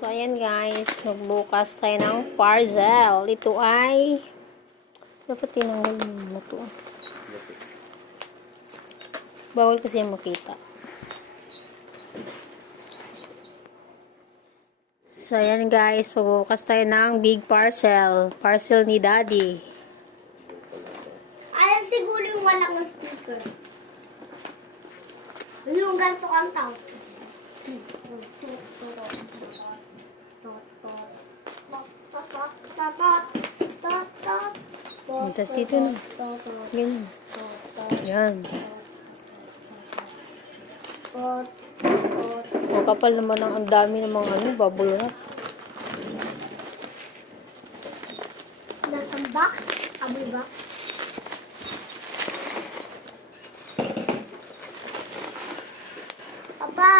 So, ayan guys. Magbukas tayo ng parcel. Ito ay... Dapat tinanggal mo ito. Bawal kasi yung makita. So, ayan guys. Magbukas tayo ng big parcel. Parcel ni Daddy. Alam siguro yung walang sticker. Yung ganito kang tao. Tito, tito, tito. Tapos dito na. Ganyan. Ayan. For, for, for, ang kapal naman ang dami ng mga ano, bubble wrap. Nasang box? Aboy box? Papa!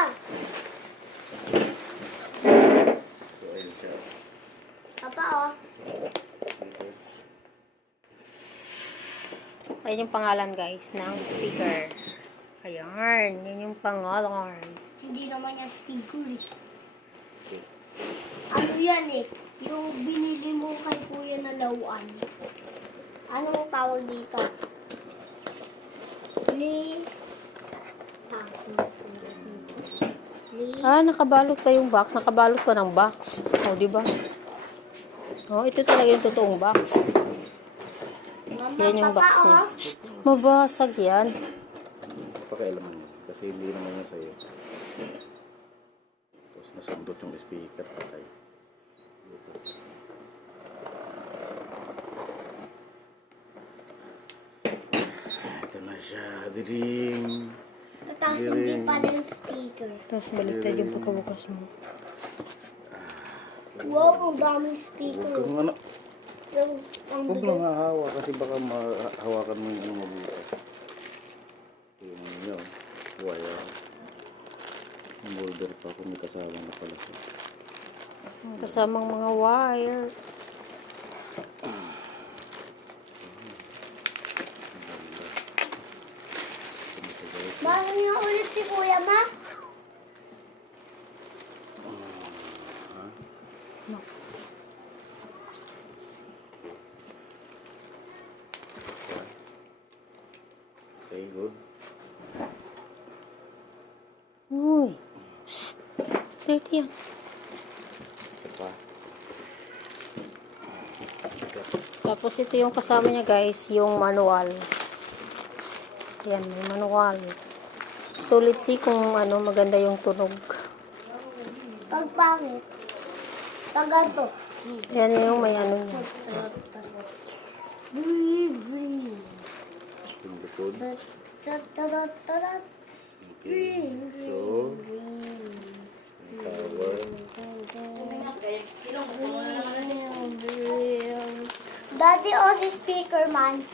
Papa, oh! Ayan yung pangalan, guys, ng speaker. Ayan. yun yung pangalan. Hindi naman yung speaker, eh. Ano yan, eh? Yung binili mo kay Kuya na lawan. Eh. Ano mo tawag dito? Li... May... Li... Ah, nakabalot pa yung box. Nakabalot pa ng box. O, oh, di ba? O, oh, ito talaga yung totoong box. ba? Yan yung box niya. Mabasag yan. Hmm, napakailan mo yun. Kasi hindi naman yun sa'yo. Tapos nasundot yung speaker pa na siya. Diring. Tapos hindi pa rin speaker. Tapos baliktad yung pagkabukas mo. Wow, ang yung speaker. Huwag lang hahawa kasi baka mahawakan mo yung mga buka. Yung ninyo, wire. Ang holder pa kung may kasama na pala siya. Ang kasamang mga wire. Bago ah. niya ulit si Kuya Ma? Ha? Uh, no. Okay, good. Uy! Shhh! Dirty yan. Isa pa. Tapos ito yung kasama niya guys, yung manual. Yan, yung manual. So let's see kung ano, maganda yung tunog. Pag pangit. Pag ganto. Yan yung may ano niya. Pag food. Da, da, da, da, da, da. Green, green, so, green, green, green, green,